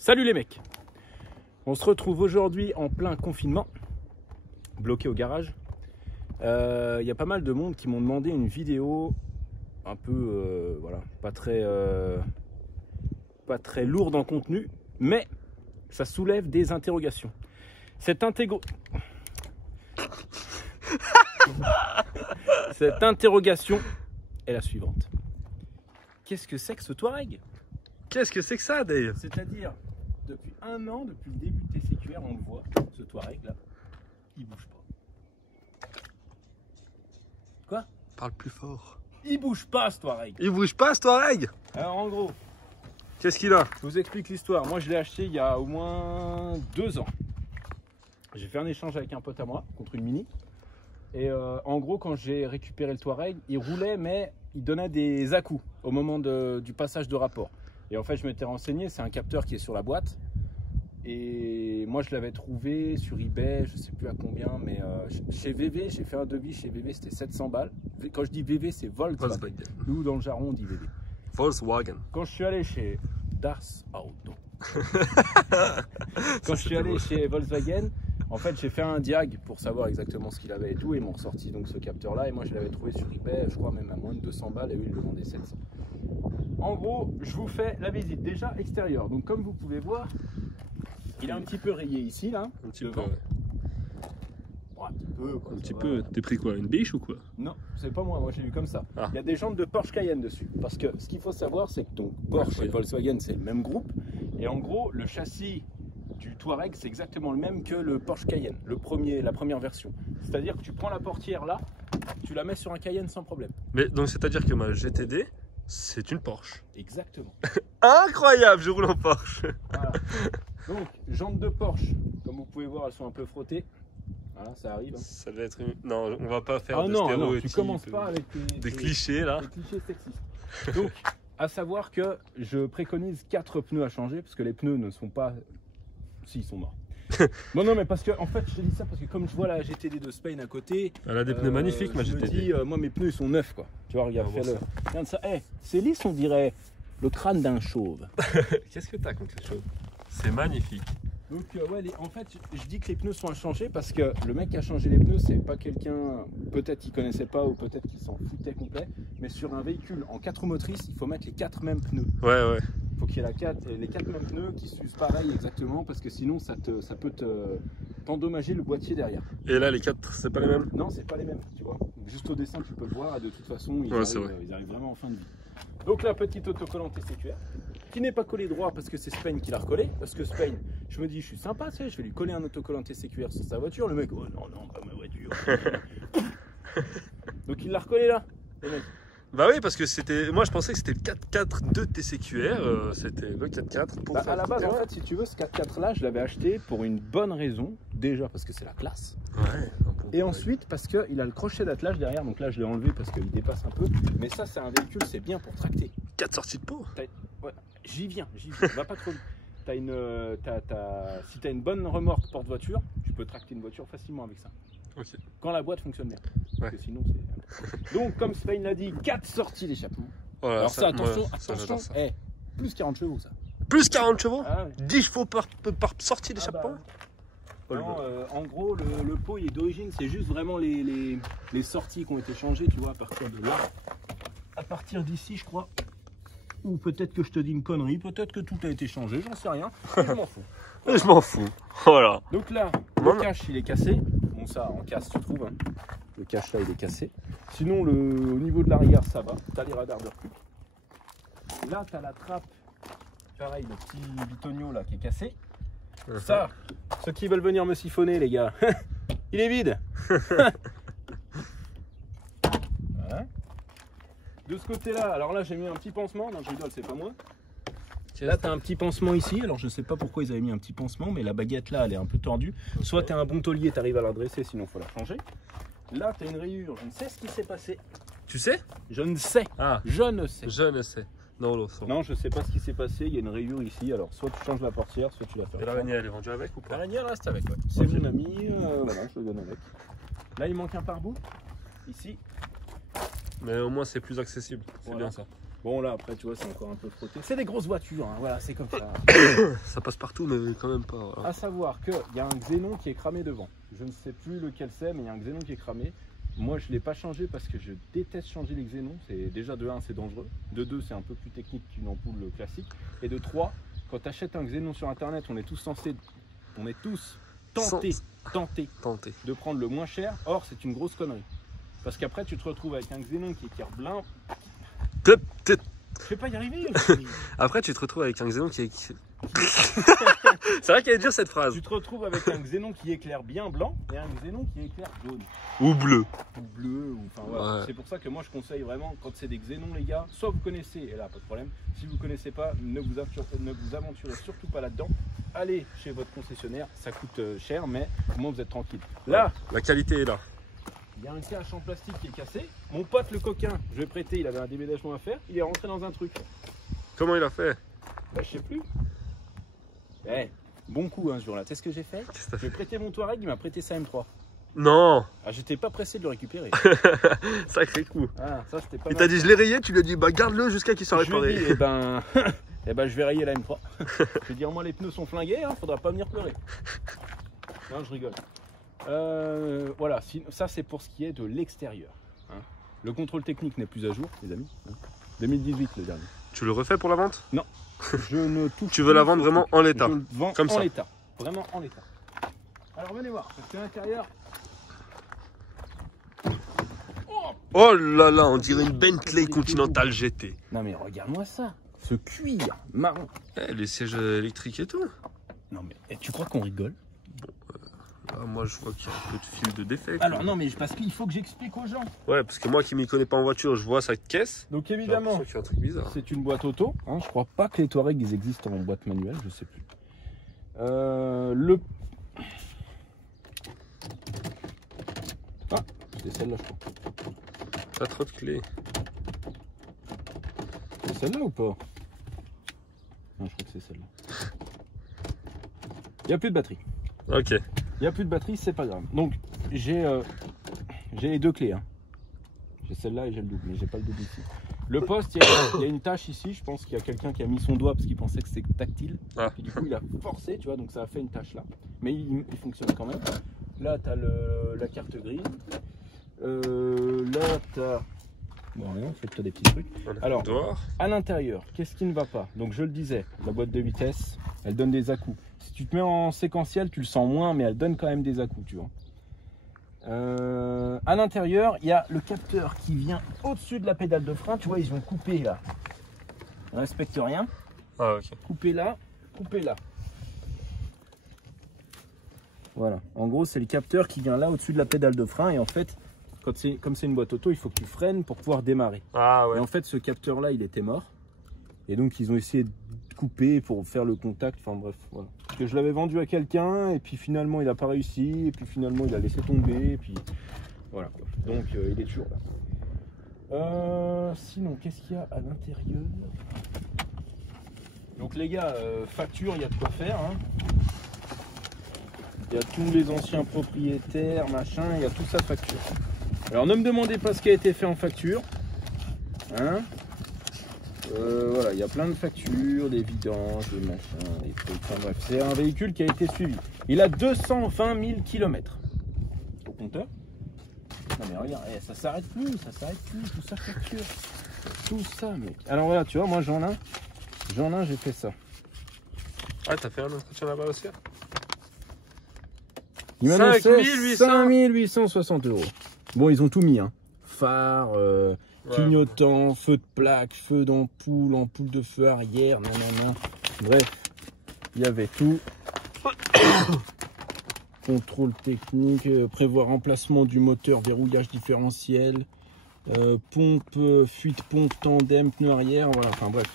Salut les mecs. On se retrouve aujourd'hui en plein confinement, bloqué au garage. Il y a pas mal de monde qui m'ont demandé une vidéo un peu, voilà, pas très lourde en contenu, mais ça soulève des interrogations. Cette interrogation est la suivante. Qu'est-ce que c'est que ce Touareg? Qu'est-ce que c'est que ça, Dave? C'est-à-dire, depuis un an, depuis le début de TCQR, on le voit, ce Touareg là, il bouge pas. Quoi? Parle plus fort. Il bouge pas ce Touareg. Il bouge pas, ce Touareg? Alors en gros, Qu'est-ce qu'il a? je vous explique l'histoire. Moi je l'ai acheté il y a au moins 2 ans. J'ai fait un échange avec un pote à moi contre une Mini. Et en gros, quand j'ai récupéré le Touareg, il roulait mais il donnait des à-coups au moment du passage de rapport. Et en fait, je m'étais renseigné, c'est un capteur qui est sur la boîte. Et moi, je l'avais trouvé sur eBay, je sais plus à combien, mais chez VV, j'ai fait un devis chez VV, c'était 700 balles. Quand je dis VV, c'est Volkswagen. Nous, dans le jargon, on dit VV. Volkswagen. Quand je suis allé chez Das Auto, quand je suis allé chez Volkswagen, en fait, j'ai fait un diag pour savoir exactement ce qu'il avait et tout. Et ils m'ont ressorti donc ce capteur-là. Et moi, je l'avais trouvé sur eBay, je crois même à moins de 200 balles. Et eux, ils le vendaient 700. En gros, je vous fais la visite déjà extérieure. Donc, comme vous pouvez voir, il est un petit peu rayé ici, là. Un petit peu, devant. ouais. Bon, un petit peu, quoi. Un ça petit va. peu. T'es pris quoi? Une biche ou quoi? Non, c'est pas moi. Moi, j'ai vu comme ça. Ah. Il y a des jantes de Porsche Cayenne dessus. Parce que ce qu'il faut savoir, c'est que donc Porsche et Volkswagen, c'est le même groupe. Et en gros, le châssis du Touareg, c'est exactement le même que le Porsche Cayenne, la première version. C'est-à-dire que tu prends la portière là, tu la mets sur un Cayenne sans problème. Mais donc, c'est-à-dire que ma GTD, c'est une Porsche. Exactement. Incroyable, je roule en Porsche. Voilà. Donc, jantes de Porsche, comme vous pouvez voir, elles sont un peu frottées. Voilà, ça arrive. Hein. Ça va être une... Non, on va pas faire Ah de non, stéréotypes. tu commences pas avec des clichés là. des clichés sexistes. Donc, à savoir que je préconise 4 pneus à changer, parce que les pneus ne sont pas... Si, ils sont morts. Bon non, mais parce que, en fait, je te dis ça parce que comme je vois la GTD de Spain à côté... Elle a des pneus magnifiques, ma je me GTD. dis, moi mes pneus ils sont neufs quoi. Tu vois, regarde, Ah, bon, fais-le. Regarde ça. Eh, c'est lisse, on dirait le crâne d'un chauve. Qu'est-ce que t'as contre les choses? C'est magnifique. Donc ouais, en fait, je dis que les pneus sont à changer parce que le mec qui a changé les pneus, c'est pas quelqu'un, peut-être qu'il connaissait pas ou peut-être qu'il s'en foutait complet, mais sur un véhicule en 4 roues motrices, il faut mettre les 4 mêmes pneus. Ouais, ouais. Il faut qu'il y ait les 4 mêmes pneus qui s'usent pareil exactement parce que sinon ça peut t'endommager le boîtier derrière. Et là, les 4, c'est pas les mêmes? Non, c'est pas les mêmes, tu vois. Donc, juste au dessin, tu peux le voir et de toute façon, ils arrivent vraiment en fin de vie. Donc la petite autocollant TCQR qui n'est pas collé droit parce que c'est Spain qui l'a recollé. Parce que Spain, je me dis, je suis sympa, tu sais, je vais lui coller un autocollant TCQR sur sa voiture. Le mec, oh non, non, pas ma voiture. Donc il l'a recollé là, le mec. Bah oui, parce que c'était. Moi, je pensais que c'était le 4x4 de TCQR. C'était le 4x4 pour faire À la base, tout en terrain. fait, si tu veux, ce 4x4 là, je l'avais acheté pour une bonne raison. Déjà parce que c'est la classe. Ouais. Et ensuite parce qu'il a le crochet d'attelage derrière. Donc là, je l'ai enlevé parce qu'il dépasse un peu. Mais ça, c'est un véhicule, c'est bien pour tracter. 4 sorties de pot. Ouais, j'y viens. Va pas trop vite. Si tu as une bonne remorque porte-voiture, tu peux tracter une voiture facilement avec ça. Ok. Quand la boîte fonctionne bien. Parce Ouais. que sinon, c'est... Donc, comme Spain l'a dit, 4 sorties d'échappement. Voilà, Alors ça, attention, ouais, ça, attention. j'adore ça. Eh, plus 40 chevaux, ça. Plus 40 chevaux, Ah, ouais. 10 chevaux par sortie d'échappement. Non, en gros, le pot il est d'origine, c'est juste vraiment les sorties qui ont été changées, tu vois, à partir de là. À partir d'ici, je crois. Ou peut-être que je te dis une connerie, peut-être que tout a été changé, j'en sais rien, mais je m'en fous. Je m'en fous. Voilà. Donc là, Non, le non. cache il est cassé. Bon, ça en casse, tu trouves. Hein. Le cache là, il est cassé. Sinon, au niveau de l'arrière, ça va. Tu as les radars de recul. Là, tu as la trappe. Pareil, le petit bitonio là qui est cassé. Ça, ceux qui veulent venir me siphonner, les gars, il est vide. Voilà. De ce côté-là, alors là, j'ai mis un petit pansement. Non, je rigole, c'est pas moi. Là, tu as un petit pansement ici. Alors, je sais pas pourquoi ils avaient mis un petit pansement, mais la baguette là, elle est un peu tordue. Okay. Soit tu as un bon taulier, tu arrives à la redresser, sinon il faut la changer. Là, tu as une rayure. Je ne sais ce qui s'est passé. Tu sais? Je ne sais. Ah, Je ne sais. je ne sais. Non, l'autre. Non, je sais pas ce qui s'est passé. Il y a une rayure ici. Alors, soit tu changes la portière, soit tu la fais. Et l'araignée, elle est vendue avec ou pas? L'araignée, elle reste avec. Ouais. C'est Ok. mon ami. Voilà, je le donne avec. Là, il manque un pare-bout. Ici. Mais au moins, c'est plus accessible. C'est Voilà. bien ça. Bon là après tu vois c'est encore un peu frotté. C'est des grosses voitures, hein. Voilà c'est comme ça. Ça passe partout mais quand même pas. Voilà. À savoir qu'il y a un xénon qui est cramé devant. Je ne sais plus lequel c'est mais il y a un xénon qui est cramé. Moi je ne l'ai pas changé parce que je déteste changer les xénons. Déjà de 1 c'est dangereux, de 2 c'est un peu plus technique qu'une ampoule classique. Et de 3, quand tu achètes un xénon sur internet, on est tous tentés de prendre le moins cher. Or c'est une grosse connerie. Parce qu'après tu te retrouves avec un xénon qui éclaire blanc. Je vais pas y arriver. Après, tu te retrouves avec un xénon qui est. C'est vrai qu'elle est dure cette phrase. Tu te retrouves avec un xénon qui éclaire bien blanc et un xénon qui éclaire jaune. Ou bleu. Ou bleu. Enfin, voilà. Ouais. C'est pour ça que moi je conseille vraiment, quand c'est des xénons, les gars, soit vous connaissez, et là pas de problème. Si vous connaissez pas, ne vous aventurez surtout pas là-dedans. Allez chez votre concessionnaire, ça coûte cher, mais au moins vous êtes tranquille. Là, la qualité est là. il y a un cache en plastique qui est cassé. Mon pote le coquin, je vais prêter, il avait un déménagement à faire, il est rentré dans un truc. Comment il a fait? Bah je sais plus. Bon coup hein, ce jour-là. Tu sais ce que j'ai fait? Je vais prêter mon Touareg, il m'a prêté sa M3. Non. Ah j'étais pas pressé de le récupérer. Sacré coup. Ah, ça c'était pas Il mal. t'a dit je l'ai rayé, tu lui as dit bah garde-le jusqu'à qu'il soit Je lui ai réparé. dit, eh ben je vais rayer la M3. Je vais dire moi les pneus sont flingués, hein, faudra pas venir pleurer. Non je rigole. Voilà, ça c'est pour ce qui est de l'extérieur. Hein. Le contrôle technique n'est plus à jour, les amis. Hein. 2018 le dernier. Tu le refais pour la vente? Non, je ne touche. Tu veux la vendre vraiment en l'état? Je le vends comme en ça. l'état, vraiment en l'état. Alors venez voir, parce que l'intérieur. Oh là là, on dirait une Bentley Continental GT. Non mais regarde-moi ça, ce cuir marron. Les sièges électriques et tout. Non mais tu crois qu'on rigole? Là, moi je vois qu'il y a un peu de fil de défait. Alors non mais parce qu'il faut que j'explique aux gens. Ouais, parce que moi qui m'y connais pas en voiture, je vois cette caisse. Donc évidemment, qu'il y a un truc bizarre. c'est une boîte auto. Hein, je crois pas que les Touareg ils existent en boîte manuelle, je sais plus. Ah, c'est celle-là je crois. T'as trop de clés. C'est celle-là ou pas? Non, je crois que c'est celle-là. Il n'y a plus de batterie. Ok. Il n'y a plus de batterie, c'est pas grave. Donc j'ai les deux clés. Hein. J'ai celle-là et j'ai le double, mais j'ai pas le double ici. Le poste, il y a une tâche ici. Je pense qu'il y a quelqu'un qui a mis son doigt parce qu'il pensait que c'était tactile. Ah. Et du coup, il a forcé, tu vois, donc ça a fait une tâche là. Mais il fonctionne quand même. Là, tu as la carte grise. Là, tu as. Bon, rien, fais-toi des petits trucs. Alors, à l'intérieur, qu'est-ce qui ne va pas? Donc, je le disais, la boîte de vitesse, elle donne des à-coups. Si tu te mets en séquentiel, tu le sens moins, mais elle donne quand même des à-coups, tu vois. À l'intérieur, il y a le capteur qui vient au-dessus de la pédale de frein. Tu vois, ils ont coupé là. Ils ne respectent rien. Ah, ok. Coupé là, coupé là. Voilà. En gros, c'est le capteur qui vient là au-dessus de la pédale de frein. Et en fait, comme c'est une boîte auto, il faut que tu freines pour pouvoir démarrer. Ah ouais. Et en fait, ce capteur-là, il était mort. Et donc, ils ont essayé de couper pour faire le contact. Enfin bref, voilà. Parce que je l'avais vendu à quelqu'un et puis finalement, il n'a pas réussi. Et puis finalement, il a laissé tomber. Et puis voilà. Donc, il est toujours là. Sinon, qu'est-ce qu'il y a à l'intérieur? Donc les gars, facture, il y a de quoi faire. Hein. Il y a tous les anciens propriétaires, machin, il y a tout ça de facture. Alors ne me demandez pas ce qui a été fait en facture. Hein. Voilà, il y a plein de factures, des vidanges, des machins, des trucs. Enfin bref, c'est un véhicule qui a été suivi. Il a 220 000 km au compteur. Non mais regarde, ça s'arrête plus, tout ça facture. Tout ça, mec. Alors voilà, tu vois, moi j'en ai, j'ai fait ça. Ah, t'as fait un entretien là-bas aussi? Il m'a laissé 5860 €. Bon, ils ont tout mis, hein. Phare, clignotant, feu de plaque, feu d'ampoule, ampoule de feu arrière, nanana. Bref, il y avait tout. Contrôle technique, prévoir remplacement du moteur, verrouillage différentiel, pompe, fuite pompe, tandem, pneu arrière, voilà, enfin bref.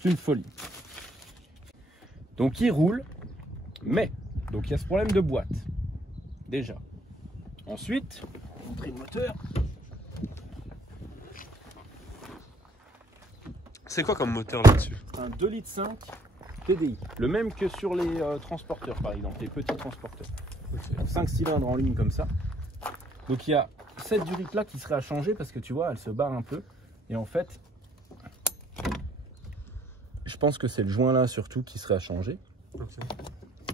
C'est une folie. Donc il roule, mais donc il y a ce problème de boîte. Déjà. Ensuite, montrer le moteur. C'est quoi comme moteur là-dessus? Un 2,5 litres TDI. Le même que sur les transporteurs par exemple, les petits transporteurs. 5 cylindres en ligne comme ça. Donc il y a cette durite là qui serait à changer parce que tu vois, elle se barre un peu. Et en fait, je pense que c'est le joint là surtout qui serait à changer. Ok.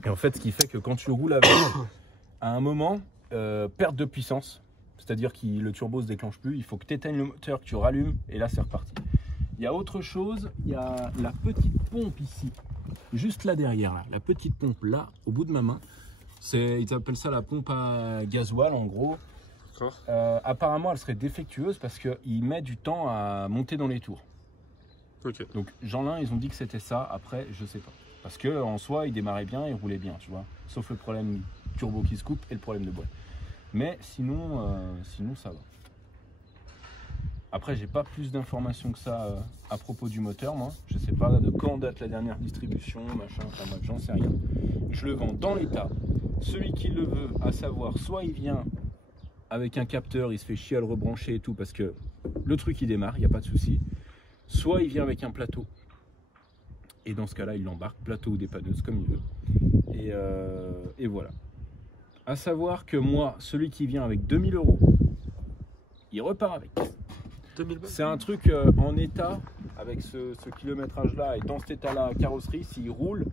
Et en fait, ce qui fait que quand tu roules avec, à un moment, perte de puissance, c'est-à-dire que le turbo se déclenche plus, il faut que tu éteignes le moteur, que tu rallumes, et là c'est reparti. Il y a autre chose, il y a la petite pompe ici, juste là derrière, là, la petite pompe là, au bout de ma main. Ils appellent ça la pompe à gasoil en gros. Apparemment, elle serait défectueuse parce qu'il met du temps à monter dans les tours. Ok. Donc Jeanlin, ils ont dit que c'était ça. Après, je sais pas. Parce que en soi, il démarrait bien, il roulait bien, tu vois. Sauf le problème turbo qui se coupe et le problème de boîte. Mais sinon, ça va. Après, j'ai pas plus d'informations que ça à propos du moteur, moi. Je sais pas de quand date la dernière distribution, machin, enfin bref, j'en sais rien. Je le vends dans l'état. Celui qui le veut, à savoir, soit il vient avec un capteur, il se fait chier à le rebrancher et tout, parce que le truc il démarre, il n'y a pas de souci. Soit il vient avec un plateau. Et dans ce cas-là, il l'embarque, plateau ou dépanneuse, comme il veut. Et voilà. À savoir que moi, celui qui vient avec 2000 €, il repart avec. 2000 balles. C'est un truc en état, avec ce kilométrage-là, et dans cet état-là, carrosserie, s'il roule,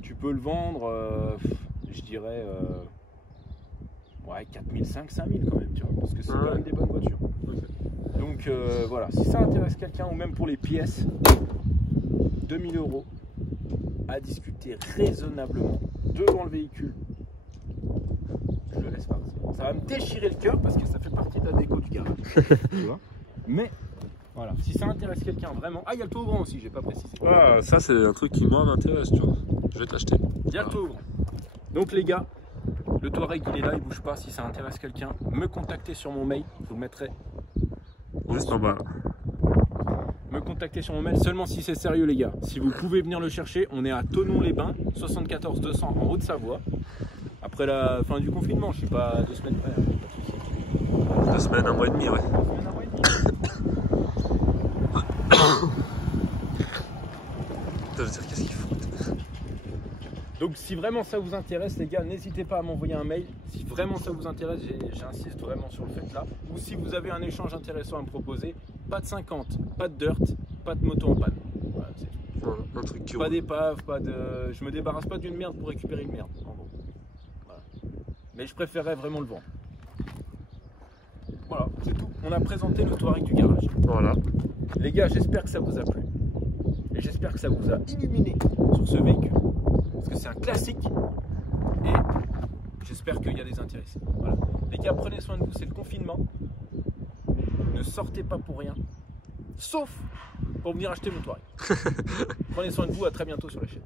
tu peux le vendre, je dirais, ouais, 4500, 5000 quand même, tu vois, parce que c'est quand même des bonnes voitures. Okay. Donc voilà, si ça intéresse quelqu'un, ou même pour les pièces, 2000 € à discuter raisonnablement devant le véhicule. Je le laisse partir. Ça va me déchirer le cœur parce que ça fait partie de la déco du garage. Tu vois. Mais voilà, si ça intéresse quelqu'un vraiment. Ah, il y a le taux ouvrant aussi, j'ai pas précisé. Ah, ça c'est un truc qui moi m'intéresse, tu vois. Je vais te l'acheter. Il y a le taux ouvrant. Donc les gars, le Touareg il est là, il bouge pas. Si ça intéresse quelqu'un, me contacter sur mon mail. Je vous le mettrai juste en bas. Me contacter sur mon mail seulement si c'est sérieux les gars. Si vous pouvez venir le chercher, on est à Thonon-les-Bains, 74 200 en Haute-Savoie. Après la fin du confinement, je suis pas 2 semaines près. Hein, 2 semaines, 1 mois et demi, ouais. 2 semaines, 1 mois et demi. Ça veut dire qu'est-ce qu'il faut. Donc si vraiment ça vous intéresse les gars, n'hésitez pas à m'envoyer un mail. Si vraiment ça vous intéresse, j'insiste vraiment sur le fait là. Ou si vous avez un échange intéressant à me proposer, pas de 50, pas de dirt, pas de moto en panne. Voilà, c'est tout. Voilà, un truc qui pas d'épave, pas de. Je me débarrasse pas d'une merde pour récupérer une merde, en gros. Voilà. Mais je préférerais vraiment le vendre. Voilà, c'est tout. On a présenté le Touareg du garage. Voilà. Les gars, j'espère que ça vous a plu. Et j'espère que ça vous a illuminé sur ce véhicule. Parce que c'est un classique. Et j'espère qu'il y a des intéressés. Voilà. Les gars, prenez soin de vous, c'est le confinement. Ne sortez pas pour rien. Sauf pour venir acheter mon Touareg. Prenez soin de vous, à très bientôt sur la chaîne.